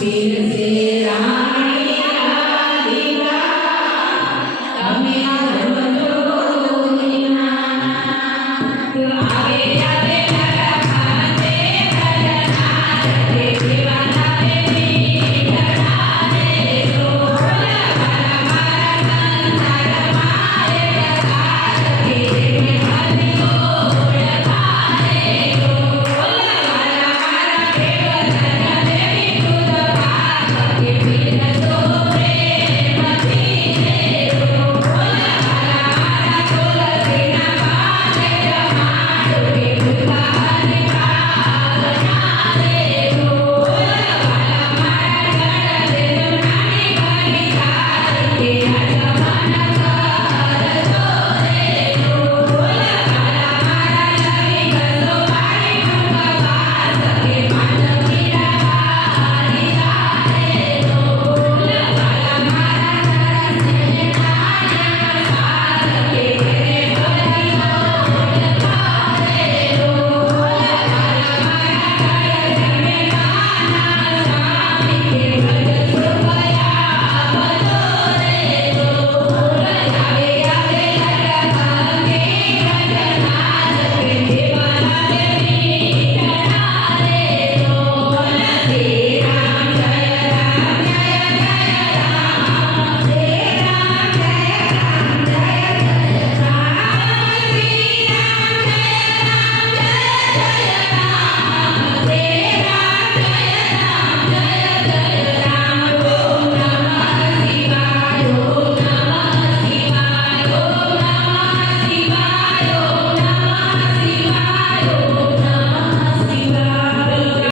Peter